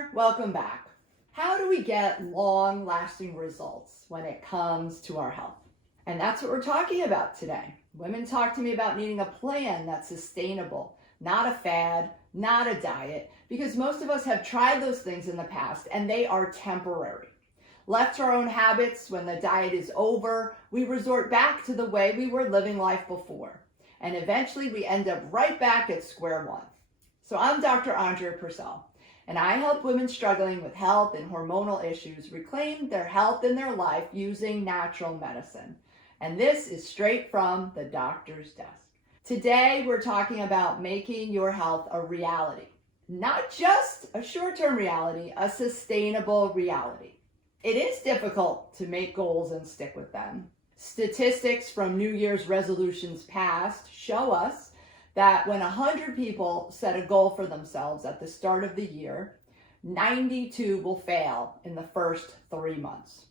there, welcome back. How do we get long-lasting results when it comes to our health? And that's what we're talking about today. Women talk to me about needing a plan that's sustainable, not a fad, not a diet, because most of us have tried those things in the past and they are temporary. Left to our own habits, when the diet is over, we resort back to the way we were living life before. And eventually we end up right back at square one. So I'm Dr. Andrea Purcell, and I help women struggling with health and hormonal issues reclaim their health in their life using natural medicine. And this is straight from the doctor's desk. Today, we're talking about making your health a reality. Not just a short-term reality, a sustainable reality. It is difficult to make goals and stick with them. Statistics from New Year's resolutions past show us that when 100 people set a goal for themselves at the start of the year, 92 will fail in the first 3 months.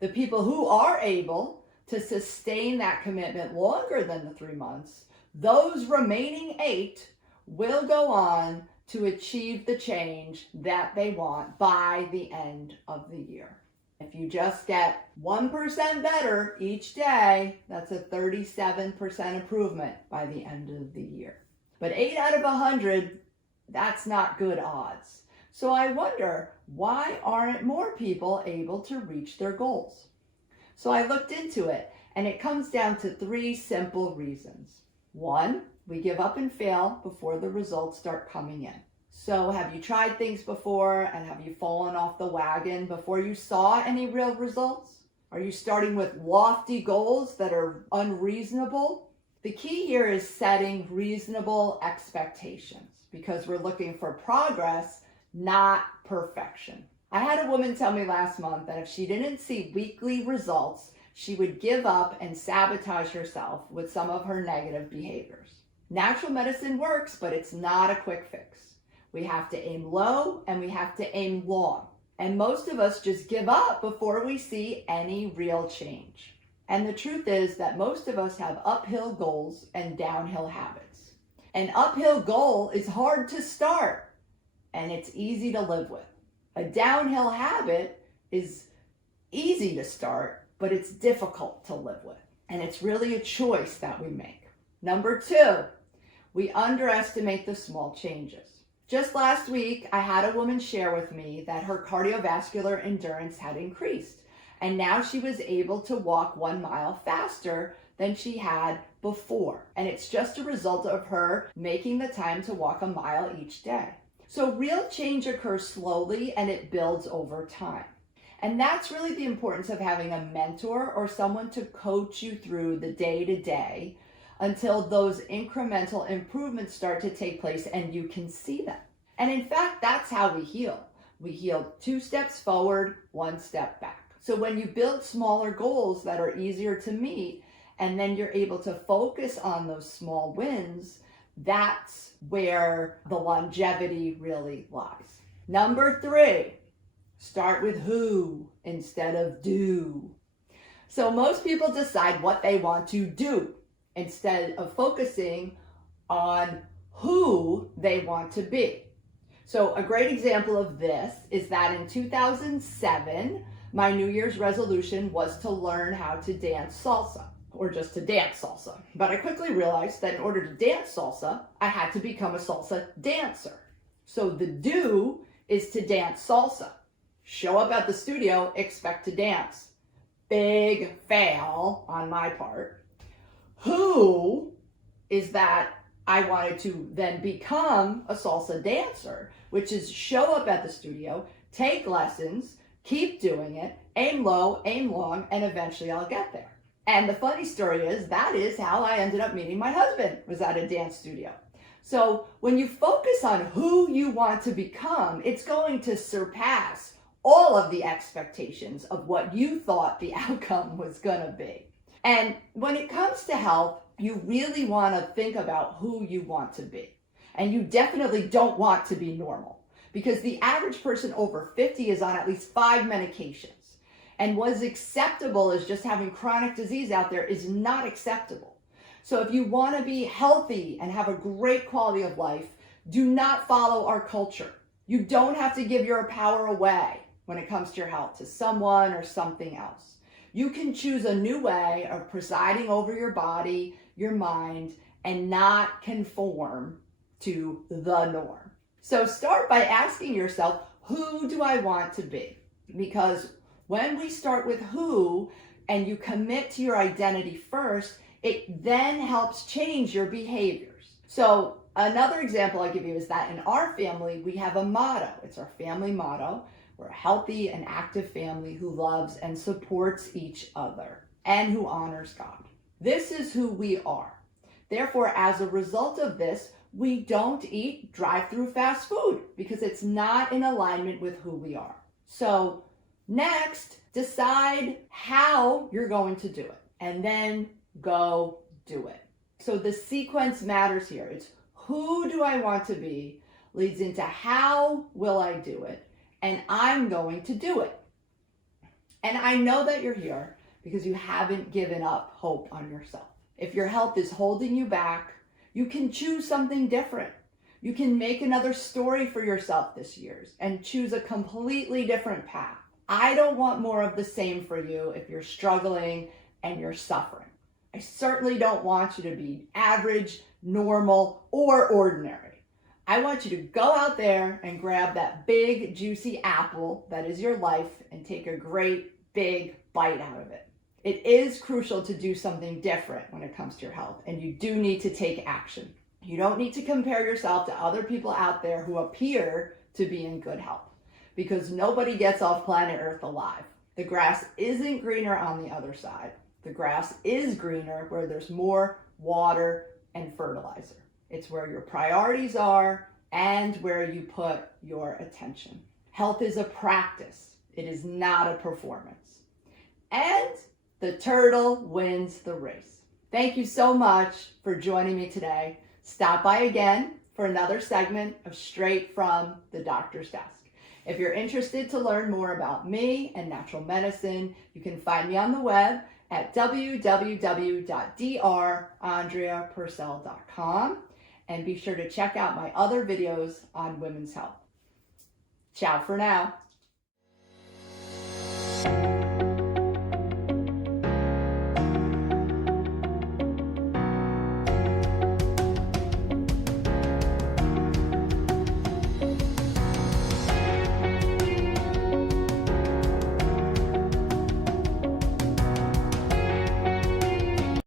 The people who are able to sustain that commitment longer than the 3 months, those remaining 8 will go on to achieve the change that they want by the end of the year. If you just get 1% better each day, that's a 37% improvement by the end of the year. But 8 out of 100, that's not good odds. So I wonder, why aren't more people able to reach their goals? So I looked into it, and it comes down to 3 simple reasons. 1, we give up and fail before the results start coming in. So have you tried things before and have you fallen off the wagon before you saw any real results? Are you starting with lofty goals that are unreasonable? The key here is setting reasonable expectations because we're looking for progress, not perfection. I had a woman tell me last month that if she didn't see weekly results, she would give up and sabotage herself with some of her negative behaviors. Natural medicine works, but it's not a quick fix. We have to aim low and we have to aim long. And most of us just give up before we see any real change. And the truth is that most of us have uphill goals and downhill habits. An uphill goal is hard to start and it's easy to live with. A downhill habit is easy to start, but it's difficult to live with. And it's really a choice that we make. Number 2, we underestimate the small changes. Just last week, I had a woman share with me that her cardiovascular endurance had increased, and now she was able to walk 1 mile faster than she had before. And it's just a result of her making the time to walk a mile each day. So real change occurs slowly and it builds over time. And that's really the importance of having a mentor or someone to coach you through the day-to-day until those incremental improvements start to take place and you can see them. And in fact, that's how we heal. We heal 2 steps forward, 1 step back. So when you build smaller goals that are easier to meet, and then you're able to focus on those small wins, that's where the longevity really lies. Number 3, start with who instead of do. So most people decide what they want to do instead of focusing on who they want to be. So a great example of this is that in 2007, my New Year's resolution was to learn how to dance salsa, or just to dance salsa. But I quickly realized that in order to dance salsa, I had to become a salsa dancer. So the do is to dance salsa. Show up at the studio, expect to dance. Big fail on my part. Who is that I wanted to then become a salsa dancer, which is show up at the studio, take lessons, keep doing it, aim low, aim long, and eventually I'll get there. And the funny story is that is how I ended up meeting my husband, was at a dance studio. So when you focus on who you want to become, it's going to surpass all of the expectations of what you thought the outcome was going to be. And when it comes to health, you really want to think about who you want to be. And you definitely don't want to be normal because the average person over 50 is on at least 5 medications. And what is acceptable as just having chronic disease out there is not acceptable. So if you want to be healthy and have a great quality of life, do not follow our culture. You don't have to give your power away when it comes to your health to someone or something else. You can choose a new way of presiding over your body, your mind, and not conform to the norm. So start by asking yourself, who do I want to be? Because when we start with who and you commit to your identity first, it then helps change your behaviors. So another example I'll give you is that in our family, we have a motto. It's our family motto. We're a healthy and active family who loves and supports each other and who honors God. This is who we are. Therefore, as a result of this, we don't eat drive-through fast food because it's not in alignment with who we are. So next, decide how you're going to do it and then go do it. So the sequence matters here. It's who do I want to be leads into how will I do it, and I'm going to do it. And I know that you're here because you haven't given up hope on yourself. If your health is holding you back, you can choose something different. You can make another story for yourself this year and choose a completely different path. I don't want more of the same for you if you're struggling and you're suffering. I certainly don't want you to be average, normal, or ordinary. I want you to go out there and grab that big, juicy apple that is your life and take a great, big bite out of it. It is crucial to do something different when it comes to your health, and you do need to take action. You don't need to compare yourself to other people out there who appear to be in good health, because nobody gets off planet Earth alive. The grass isn't greener on the other side. The grass is greener where there's more water and fertilizer. It's where your priorities are and where you put your attention. Health is a practice. It is not a performance. And the turtle wins the race. Thank you so much for joining me today. Stop by again for another segment of Straight from the Doctor's Desk. If you're interested to learn more about me and natural medicine, you can find me on the web at www.drandreapurcell.com, and be sure to check out my other videos on women's health. Ciao for now.